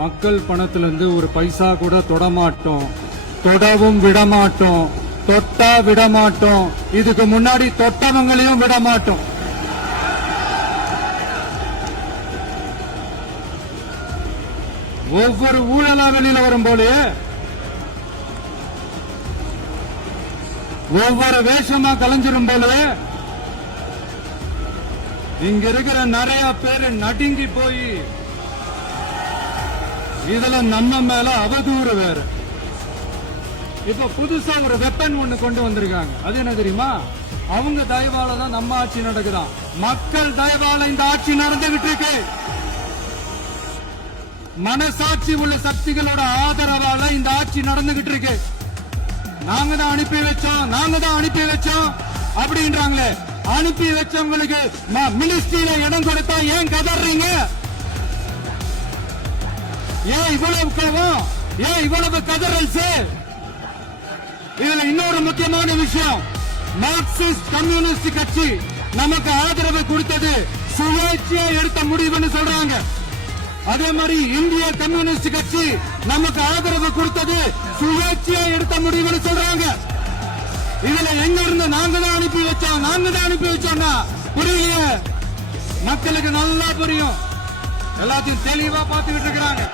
மக்கள் பணத்திலிருந்து ஒரு பைசா கூட தொடமாட்டோம், தொடவும் விடமாட்டோம், தொட்டா விடமாட்டோம், இதுக்கு முன்னாடி தொட்டவங்களையும் விடமாட்டோம். ஒவ்வொரு ஊழலா வெளியில வரும் போலே ஒவ்வொரு வேஷமா கலைஞ்சிரும் போலே இங்க இருக்கிற நிறைய பேரு நடுங்கி போய் இதுல நம்ம மேல அவதூறு வேற. இப்ப புதுசா ஒரு வெப்பன் ஒண்ணு கொண்டு வந்திருக்காங்க. அது என்ன தெரியுமா? அவங்க தயவால தான் நம்ம ஆட்சி நடக்குதான். மக்கள் தயவால இந்த ஆட்சி நடந்துகிட்டு இருக்கு. மனசாட்சி உள்ள சக்திகளோட ஆதரவால இந்த ஆட்சி நடந்துகிட்டு இருக்கு. நாங்க தான் அனுப்பி வச்சோம் அப்படின்றாங்களே. அனுப்பி வச்சவங்களுக்கு மினிஸ்ட்ரியில இடம் கொடுத்தா ஏன் கதறீங்க? ஏன் இவ்வளவு கோவம்? ஏன் இவ்வளவு கதறல்? இதுல இன்னொரு முக்கியமான விஷயம், மார்க்சிஸ்ட் கம்யூனிஸ்ட் கட்சி நமக்கு ஆதரவு கொடுத்தது சுயேட்சையா எடுத்த முடிவுன்னு சொல்றாங்க. அதே மாதிரி இந்திய கம்யூனிஸ்ட் கட்சி நமக்கு ஆதரவு கொடுத்தது சுயேட்சையா எடுத்த முடிவுன்னு சொல்றாங்க. இதுல எங்க இருந்து நாங்க தான் அனுப்பி வச்சோம்னா புரியலையே. மக்களுக்கு நல்லா புரியும், எல்லாத்தையும் தெளிவா பார்த்துக்கிட்டு இருக்கிறாங்க.